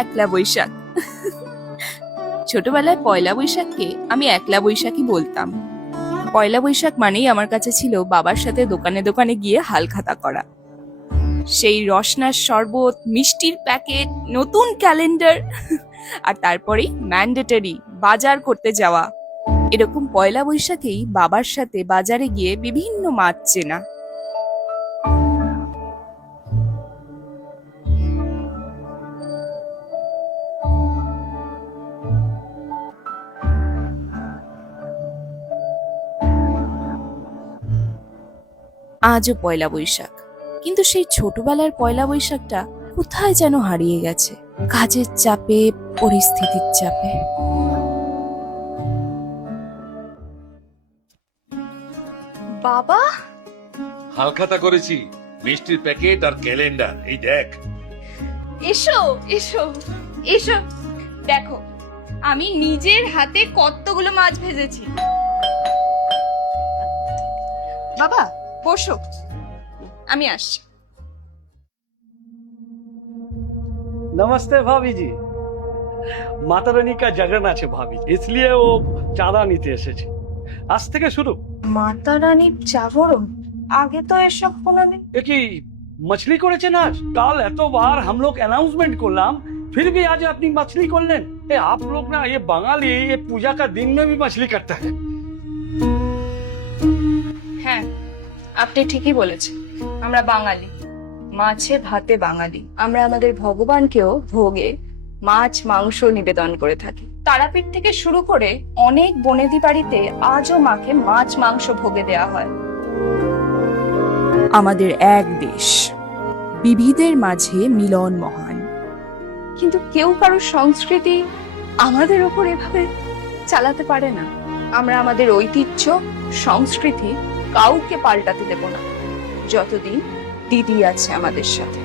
একলা বৈশাখ। ছোটবেলায় পয়লা বৈশাখকে আমি একলা বৈশাখই বলতাম। পয়লা বৈশাখ মানেই আমার কাছে ছিল বাবার সাথে দোকানে দোকানে গিয়ে হালখাতা করা, সেই রসনার শরবত, মিষ্টির প্যাকেট, নতুন ক্যালেন্ডার, আর তারপরেই ম্যান্ডেটরি বাজার করতে যাওয়া। এরকম পয়লা বৈশাখেই বাবার সাথে বাজারে গিয়ে বিভিন্ন মাছ চেনা। আজও পয়লা বৈশাখ, কিন্তু সেই ছোটবেলার পয়লা বৈশাখটা কোথায় যেন হারিয়ে গেছে, কাজের চাপে, পরিস্থিতির চাপে। বাবা, হালখাতা করেছি, মিষ্টির প্যাকেট আর ক্যালেন্ডার, এই দেখ। এসো এসো এসো, দেখো আমি নিজের হাতে কতগুলো মাছ ভেজেছি। বাবা বসো, আমি আসছি। नमस्ते भाभी जी। माता रानी का जागरण আছে ভাবি, इसलिए ও চাঁদা নিতে এসেছে। আজ থেকে শুরু। মাতা রানীর জাগরণ? আগে তো এসব কোনোদিন। এ কি मछली করেছেন আজ? কাল এতবার हम लोग अनाउंसमेंट করলাম, फिर भी आज अपनी मछली করলেন। ए आप लोग ना, ये बंगाली ये पूजा का दिन में भी मछली करता है। হ্যাঁ, আপনি ঠিকই বলেছেন, আমরা বাঙালি, মাছে ভাতে বাঙালি। আমরা আমাদের ভগবানকেও ভোগে মাছ মাংস নিবেদন করে থাকি। তারাপীঠ থেকে শুরু করে অনেক বনেদি বাড়িতে আজও মাকে মাছ মাংস ভোগে দেয়া হয়। আমাদের এক দেশ, বিবিধের মাঝে মিলন মহান। কিন্তু কেউ কারো সংস্কৃতি আমাদের উপর এভাবে চালাতে পারে না। আমরা আমাদের ঐতিহ্য সংস্কৃতি কাউকে পাল্টাতে দেব না, যতদিন দিদি আছে আমাদের সাথে।